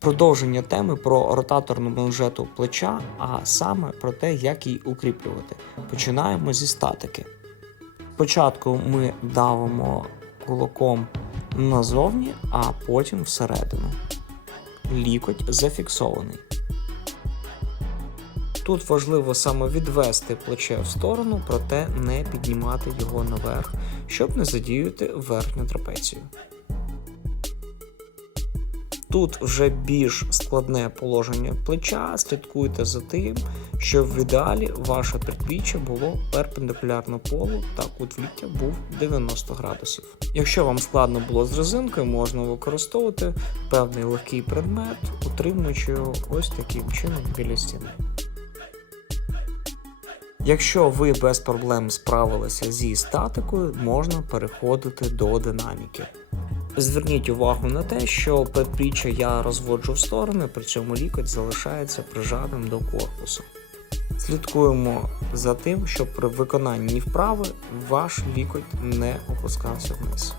Продовження теми про ротаторну манжету плеча, а саме про те, як її укріплювати. Починаємо зі статики. Спочатку ми давимо кулаком назовні, а потім всередину. Лікоть зафіксований. Тут важливо саме відвести плече в сторону, проте не піднімати його наверх, щоб не задіяти верхню трапецію. Тут вже більш складне положення плеча. Слідкуйте за тим, щоб в ідеалі ваше предпліччя було перпендикулярно полу та кут вліття був 90 градусів. Якщо вам складно було з резинкою, можна використовувати певний легкий предмет, утримуючи його ось таким чином біля стіни. Якщо ви без проблем справилися зі статикою, можна переходити до динаміки. Зверніть увагу на те, що предпліччя я розводжу в сторони, при цьому лікоть залишається прижатим до корпусу. Слідкуємо за тим, щоб при виконанні вправи ваш лікоть не опускався вниз.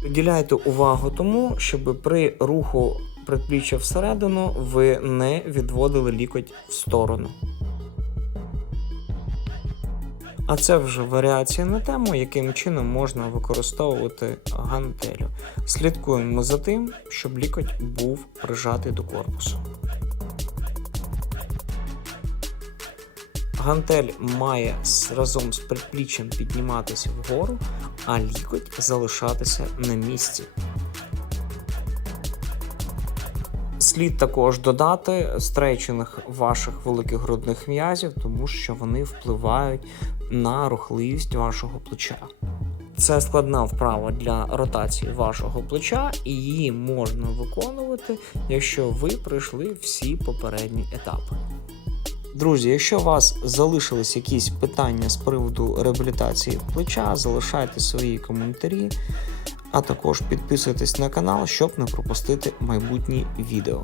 Приділяйте увагу тому, щоб при руху предпліччя всередину ви не відводили лікоть в сторону. А це вже варіація на тему, яким чином можна використовувати гантелю. Слідкуємо за тим, щоб лікоть був прижатий до корпусу. Гантель має разом з предпліччям підніматися вгору, а лікоть залишатися на місці. Слід також додати стрейчинг ваших великих грудних м'язів, тому що вони впливають на рухливість вашого плеча. Це складна вправа для ротації вашого плеча, і її можна виконувати, якщо ви пройшли всі попередні етапи. Друзі, якщо у вас залишились якісь питання з приводу реабілітації плеча, залишайте свої коментарі, а також підписуйтесь на канал, щоб не пропустити майбутні відео.